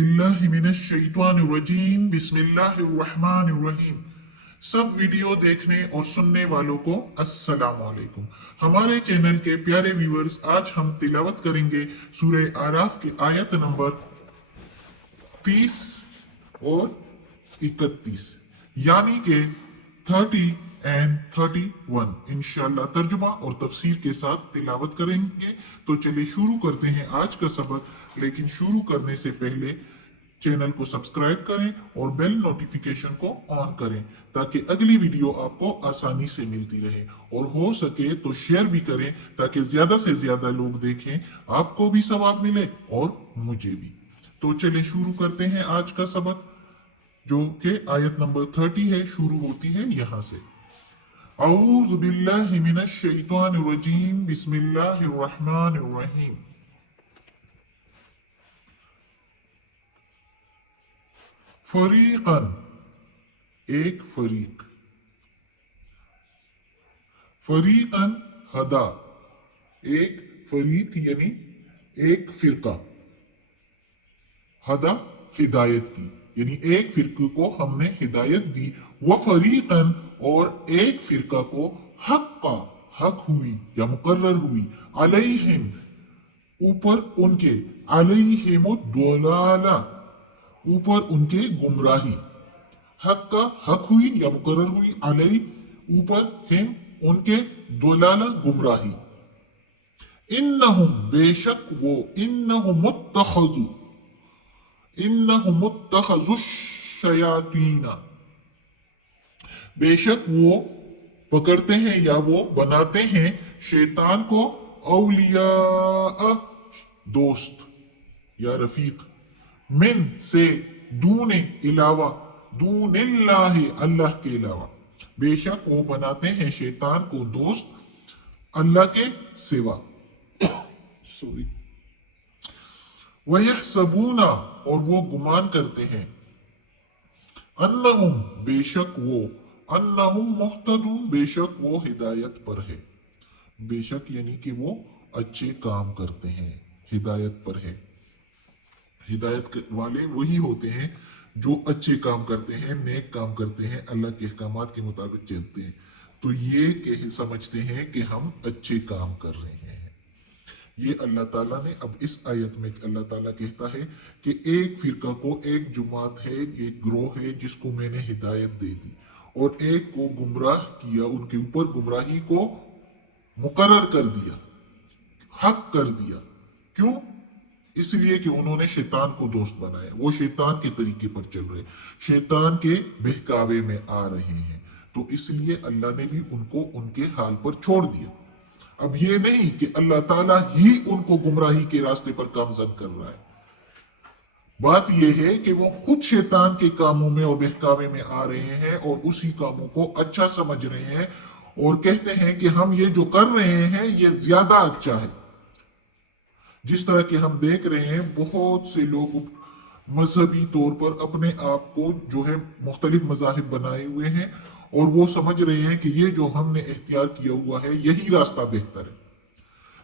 बिल्लाहि मिनश्शैतानिर्रजीम बिस्मिल्लाहिर्रहमानिर्रहीम। सब वीडियो देखने और सुनने वालों को अस्सलाम वालेकुम। हमारे चैनल के प्यारे व्यूअर्स, आज हम तिलावत करेंगे सूरह आराफ की आयत नंबर 30 और 31, यानी कि 30 एंड 31। इंशाल्लाह तर्जुमा और तफसीर के साथ तिलावत करेंगे। तो चलिए शुरू करते हैं आज का सबक। लेकिन शुरू करने से पहले चैनल को सब्सक्राइब करें और बेल नोटिफिकेशन को ऑन करें ताकि अगली वीडियो आपको आसानी से मिलती रहे, और हो सके तो शेयर भी करें ताकि ज्यादा से ज्यादा लोग देखें, आपको भी सवाब मिले और मुझे भी। तो चलिए शुरू करते हैं आज का सबक, जो कि आयत नंबर 30 है। शुरू होती है यहां से, औज़ु बिल्लाहि मिनश शैतानिर रजीम बिस्मिल्लाहिर रहमानिर रहीम। फरीकन, एक फरीक, फरीकन हदा, एक फरीक यानी एक फिरका, हदा हिदायत की, यानी एक फिरके को हमने हिदायत दी। वह फरीकन, और एक फिरका को हक्का, हक हुई या मुकर्रर हुई, अलैहिम, ऊपर उनके, अलैहिम दुलाला, ऊपर उनके गुमराही, हक का हक हुई या मुकर्रर हुई, अलई ऊपर, हिम उनके, दुलाला गुमराही। इन्नहुम बेशक वो, इन्नहुम मुत्तखजु, इन्नहुम मुत्तखजु शयातीना, बेशक वो पकड़ते हैं या वो बनाते हैं शैतान को औलिया, दोस्त या रफीक, मिन से, दूने इलावा, दूनिल्लाहि अल्लाह के अलावा, बेशक वो बनाते हैं शैतान को दोस्त अल्लाह के सिवा। सॉरी। वयहसबूना, और वो गुमान करते हैं, अन्नहुम, बेशक वो, अन्नहुम मुहतदून, बेशक वो हिदायत पर है। बेशक यानी कि वो अच्छे काम करते हैं, हिदायत पर है। हिदायत वाले वही होते हैं जो अच्छे काम करते हैं, नेक काम करते हैं, अल्लाह के अहकामात के मुताबिक चलते हैं। तो ये समझते हैं कि हम अच्छे काम कर रहे हैं। ये अल्लाह ताला ने अब इस आयत में अल्लाह ताला कहता है कि एक फिरका को, एक जुमात है, एक ग्रोह है जिसको मैंने हिदायत दे दी, और एक को गुमराह किया, उनके ऊपर गुमराही को मुकर्रर कर दिया, हक कर दिया। क्यों? इसलिए कि उन्होंने शैतान को दोस्त बनाया, वो शैतान के तरीके पर चल रहे, शैतान के बहकावे में आ रहे हैं। तो इसलिए अल्लाह ने भी उनको उनके हाल पर छोड़ दिया। अब ये नहीं कि अल्लाह ताला ही उनको गुमराही के रास्ते पर गामजन कर रहा है। बात यह है कि वो खुद शैतान के कामों में और बहकावे में आ रहे हैं और उसी कामों को अच्छा समझ रहे हैं, और कहते हैं कि हम ये जो कर रहे हैं ये ज्यादा अच्छा है। जिस तरह के हम देख रहे हैं, बहुत से लोग मजहबी तौर पर अपने आप को जो है मुख्तलिफ मजाहिब बनाए हुए हैं, और वो समझ रहे हैं कि ये जो हमने इख्तियार किया हुआ है यही रास्ता बेहतर है।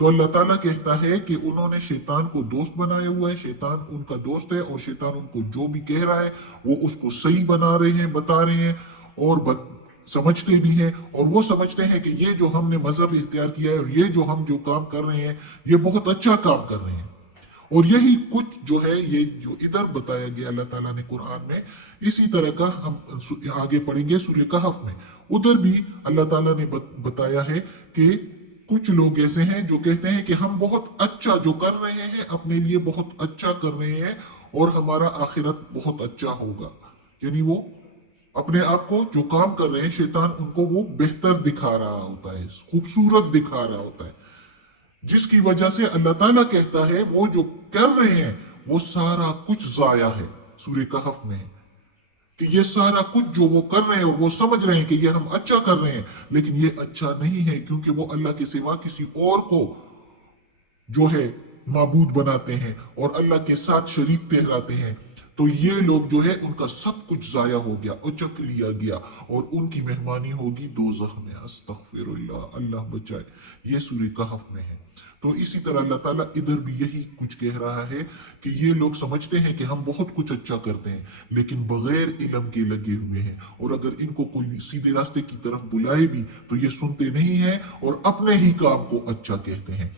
तो अल्लाह ताला कहता है कि उन्होंने शैतान को दोस्त बनाया हुआ है, शैतान उनका दोस्त है, और शैतान उनको जो भी कह रहा है वो उसको सही बना रहे हैं, बता रहे हैं, और समझते भी हैं। और वो समझते हैं कि ये जो हमने मजहब इख्तियार किया है और ये जो हम जो काम कर रहे हैं ये बहुत अच्छा काम कर रहे हैं। और यही कुछ जो है, ये जो इधर बताया गया अल्लाह ताला ने कुरान में, इसी तरह का हम आगे पढ़ेंगे सूरह कहफ में। उधर भी अल्लाह ताला ने बताया है कि कुछ लोग ऐसे हैं जो कहते हैं कि हम बहुत अच्छा जो कर रहे हैं, अपने लिए बहुत अच्छा कर रहे हैं, और हमारा आखिरत बहुत अच्छा होगा। यानी वो अपने आप को जो काम कर रहे हैं, शैतान उनको वो बेहतर दिखा रहा होता है, खूबसूरत दिखा रहा होता है, जिसकी वजह से अल्लाह ताला कहता है वो जो कर रहे हैं वो सारा कुछ जाया है। सूरह कहफ में कि ये सारा कुछ जो वो कर रहे हैं, और वो समझ रहे हैं कि ये हम अच्छा कर रहे हैं, लेकिन ये अच्छा नहीं है, क्योंकि वो अल्लाह के सिवा किसी और को जो है माबूद बनाते हैं और अल्लाह के साथ शरीक ठहराते हैं। तो ये लोग जो है उनका सब कुछ जाया हो गया, उचक लिया गया, और उनकी मेहमानी होगी दोज़ख में। अस्तगफिरुल्लाह, अल्लाह बचाए। ये सूरह कहफ में है। تو اسی طرح اللہ تعالیٰ ادھر بھی یہی کچھ کہہ رہا ہے کہ یہ لوگ سمجھتے ہیں کہ ہم بہت کچھ اچھا کرتے ہیں لیکن بغیر علم کے لگے ہوئے ہیں، اور اگر ان کو کوئی سیدھے راستے کی طرف بلائے بھی تو یہ سنتے نہیں ہیں اور اپنے ہی کام کو اچھا کہتے ہیں۔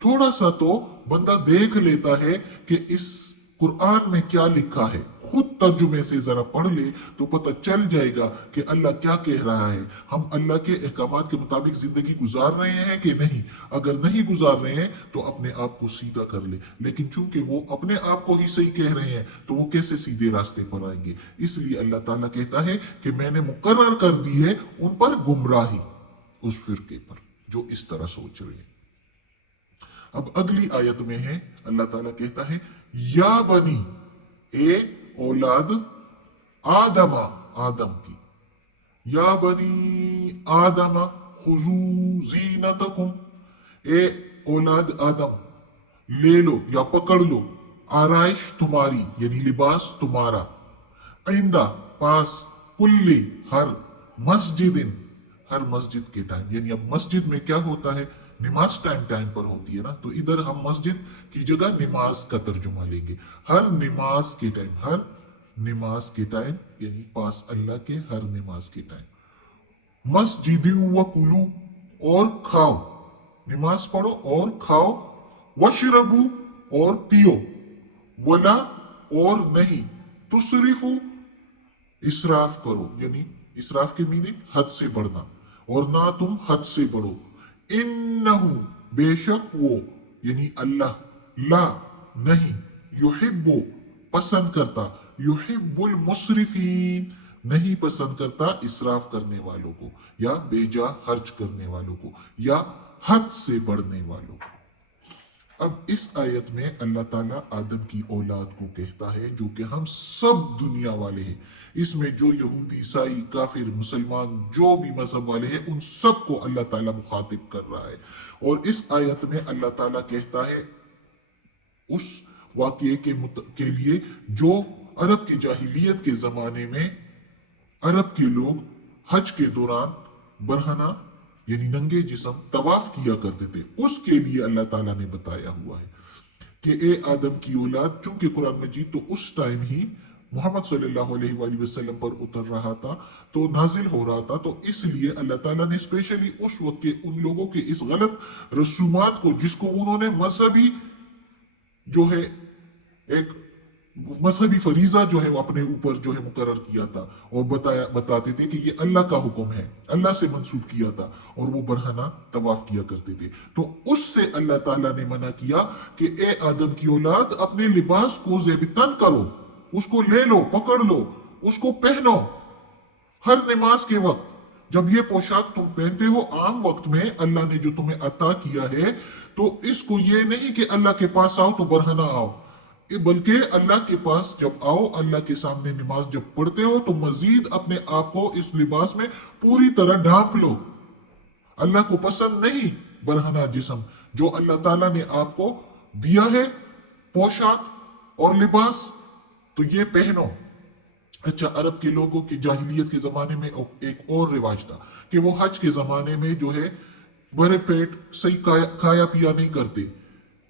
تھوڑا سا تو بندہ دیکھ لیتا ہے کہ اس قرآن میں کیا لکھا ہے، خود ترجمے سے ذرا پڑھ لے تو پتہ چل جائے گا کہ اللہ کیا کہہ رہا ہے، ہم اللہ کے احکامات کے مطابق زندگی گزار رہے ہیں کہ نہیں۔ اگر نہیں گزار رہے ہیں تو اپنے آپ کو سیدھا کر لے، لیکن چونکہ وہ اپنے آپ کو ہی صحیح کہہ رہے ہیں تو وہ کیسے سیدھے راستے پر آئیں گے؟ اس لیے اللہ تعالیٰ کہتا ہے کہ میں نے مقرر کر دی ہے ان پر گمراہی، اس فرقے پر جو اس طرح سوچ رہے ہیں۔ اب اگلی آیت میں ہے اللہ تعالیٰ کہتا ہے یا بنی، اے اولاد آدم، آدم کی، یا بنی آدم خذو زینتکم، اے اولاد آدم لے لو یا پکڑ لو آرائش تمہاری یعنی لباس تمہارا، عندہ پاس، کل ہر مسجد، ہر مسجد کے ٹائم، یعنی اب مسجد میں کیا ہوتا ہے، نماز ٹائم پر ہوتی ہے نا، تو ادھر ہم مسجد کی جگہ نماز کا ترجمہ لیں گے، ہر نماز کے ٹائم، ہر نماز کے ٹائم یعنی پاس اللہ کے ہر نماز کے ٹائم، مسجد و کلو اور کھاؤ، نماز پڑھو اور کھاؤ، وشربو اور پیو، ولا اور نہیں، تصرفو اسراف کرو، یعنی اسراف کے میننگ حد سے بڑھنا، اور نہ تم حد سے بڑھو، انہو بے شک وہ یعنی اللہ، لا نہیں، یحبو پسند کرتا، یحب المسرفین نہیں پسند کرتا اسراف کرنے والوں کو یا بے جا خرچ کرنے والوں کو یا حد سے بڑھنے والوں کو۔ اب اس آیت میں اللہ تعالیٰ آدم کی اولاد کو کہتا ہے جو کہ ہم سب دنیا والے ہیں، اس میں جو یہودی، عیسائی، کافر، مسلمان، جو بھی مذہب والے ہیں ان سب کو اللہ تعالیٰ مخاطب کر رہا ہے، اور اس آیت میں اللہ تعالیٰ کہتا ہے اس واقعے کے لیے جو عرب کی جاہلیت کے زمانے میں عرب کے لوگ حج کے دوران برہنہ یعنی ننگے جسم طواف کیا کرتے تھے، اس کے لیے اللہ تعالیٰ نے بتایا ہوا ہے کہ اے آدم کی اولاد، چونکہ قرآن مجید تو اس ٹائم ہی محمد صلی اللہ علیہ وآلہ وسلم پر اتر رہا تھا، تو نازل ہو رہا تھا، تو اس لیے اللہ تعالیٰ نے اسپیشلی اس وقت کے ان لوگوں کے اس غلط رسومات کو، جس کو انہوں نے مذہبی جو ہے ایک مذہبی فریضہ جو ہے وہ اپنے اوپر جو ہے مقرر کیا تھا، اور بتاتے تھے کہ یہ اللہ کا حکم ہے، اللہ سے منسوب کیا تھا، اور وہ برہنہ طواف کیا کرتے تھے، تو اس سے اللہ تعالیٰ نے منع کیا کہ اے آدم کی اولاد اپنے لباس کو زیب تن کرو، اس کو لے لو، پکڑ لو، اس کو پہنو ہر نماز کے وقت۔ جب یہ پوشاک تم پہنتے ہو عام وقت میں اللہ نے جو تمہیں عطا کیا ہے، تو اس کو یہ نہیں کہ اللہ کے پاس آؤ تو برہنہ آؤ، بلکہ اللہ کے پاس جب آؤ، اللہ کے سامنے نماز جب پڑھتے ہو تو مزید اپنے آپ کو اس لباس میں پوری طرح ڈھانپ لو۔ اللہ کو پسند نہیں برہنہ جسم، جو اللہ تعالیٰ نے آپ کو دیا ہے پوشاک اور لباس، تو یہ پہنو۔ اچھا، عرب کے لوگوں کی جاہلیت کے زمانے میں ایک اور رواج تھا کہ وہ حج کے زمانے میں جو ہے بھرے پیٹ صحیح کھایا پیا نہیں کرتے،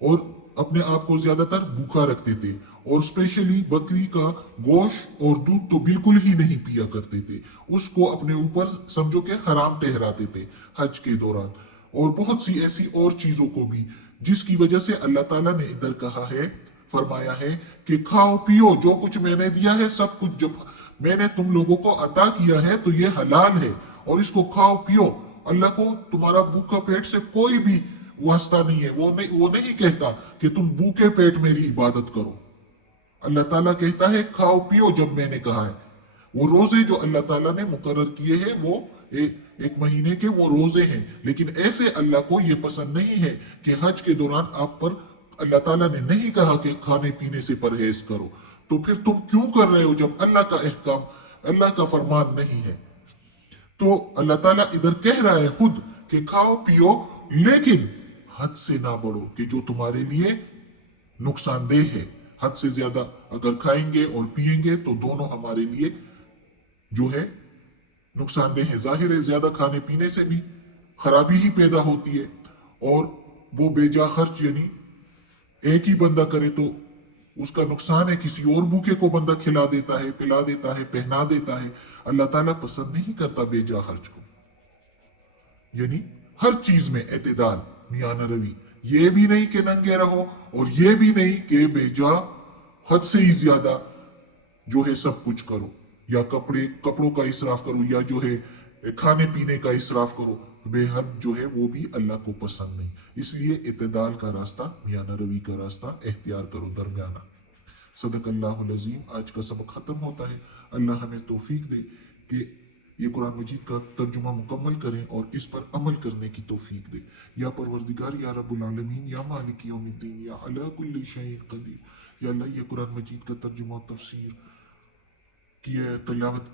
اور اپنے آپ کو زیادہ تر بھوکا رکھتے تھے، اور اسپیشلی بکری کا گوشت اور دودھ تو بالکل ہی نہیں پیا کرتے تھے، اس کو اپنے اوپر سمجھو کہ حرام ٹھہراتے تھے حج کے دوران، اور بہت سی ایسی اور چیزوں کو بھی، جس کی وجہ سے اللہ تعالیٰ نے ادھر کہا ہے، فرمایا ہے کہ کھاؤ پیو جو کچھ میں نے دیا ہے، سب کچھ جب میں نے تم لوگوں کو عطا کیا ہے تو یہ حلال ہے، اور اس کو کھاؤ پیو۔ اللہ کو تمہارا بھوکا پیٹ سے کوئی بھی واسطہ نہیں ہے، وہ نہیں کہتا کہ تم بھوکے پیٹ میری عبادت کرو۔ اللہ تعالیٰ کہتا ہے کھاؤ پیو جب میں نے کہا ہے۔ وہ روزے جو اللہ تعالیٰ نے مقرر کیے ہیں وہ ایک مہینے کے وہ روزے ہیں، لیکن ایسے اللہ کو یہ پسند نہیں ہے کہ حج کے دوران آپ پر اللہ تعالیٰ نے نہیں کہا کہ کھانے پینے سے پرہیز کرو، تو پھر تم کیوں کر رہے ہو جب اللہ کا احکام، اللہ کا فرمان نہیں ہے؟ تو اللہ تعالیٰ ادھر کہہ رہا ہے خود کہ کھاؤ پیو لیکن حد سے نہ بڑھو کہ جو تمہارے لیے نقصان دہ ہے۔ حد سے زیادہ اگر کھائیں گے اور پیئیں گے تو دونوں ہمارے لیے جو ہے نقصان دہ ہے۔ ظاہر ہے زیادہ کھانے پینے سے بھی خرابی ہی پیدا ہوتی ہے، اور वो बेजा खर्च यानी एक ही बंदा करे तो उसका नुकसान है, किसी और भूखे को बंदा खिला देता है, पिला देता है, पहना देता है। अल्लाह ताला पसंद नहीं करता बेजा खर्च को। यानी हर चीज में एतदाल, मियाना रवि। ये भी नहीं कि नंगे रहो और ये भी नहीं कि बेजा हद से ही ज्यादा जो है सब कुछ करो, या कपड़ों का इसराफ करो, या जो है खाने पीने का इसराफ करो। बेहद जो है वो भी अल्लाह को पसंद नहीं। इसलिए इतदाल का रास्ता, मियाना रवि का रास्ता एख्तियार करो, दरमियाना। सदकल्लाहुल अज़ीम। आज का सबक ख़त्म होता है। अल्लाह हमें तौफीक दे कि ये कुरान मजीद का तर्जुमा मुकम्मल करें और इस पर अमल करने की तौफीक दे। या परवरदिगार, या रब्बुल आलमीन, या मालिक यौमिद्दीन, या अला कुल्ली शैइन कदीर। या अल्लाह, ये कुरान मजीद का तर्जुमा और तफसीर किया, तिलावत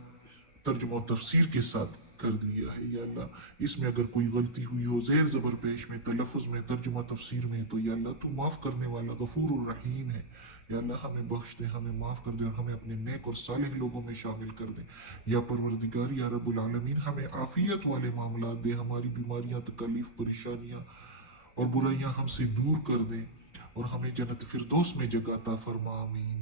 तर्जुमा और तफसीर के साथ कर दिया है। या अल्लाह, इसमें अगर कोई गलती हुई हो ज़ेर ज़बर पेश में, तलफ़ुज़ में, तर्जुमा तफसीर में, तो या अल्लाह तू माफ़ करने वाला गफूर और रहीम है। या अल्लाह, हमें बख्श दे, हमें माफ़ कर दे और हमें अपने नेक और सालिह लोगों में शामिल कर दे। या परवरदिगार, या रब्बुल आलमीन, हमें आफ़ियत वाले मामला दे, हमारी बीमारियाँ, तकलीफ़, परेशानियाँ और बुराइयाँ हमसे दूर कर दे और हमें जन्नत फिरदौस में जगह अता फरमा। आमीन।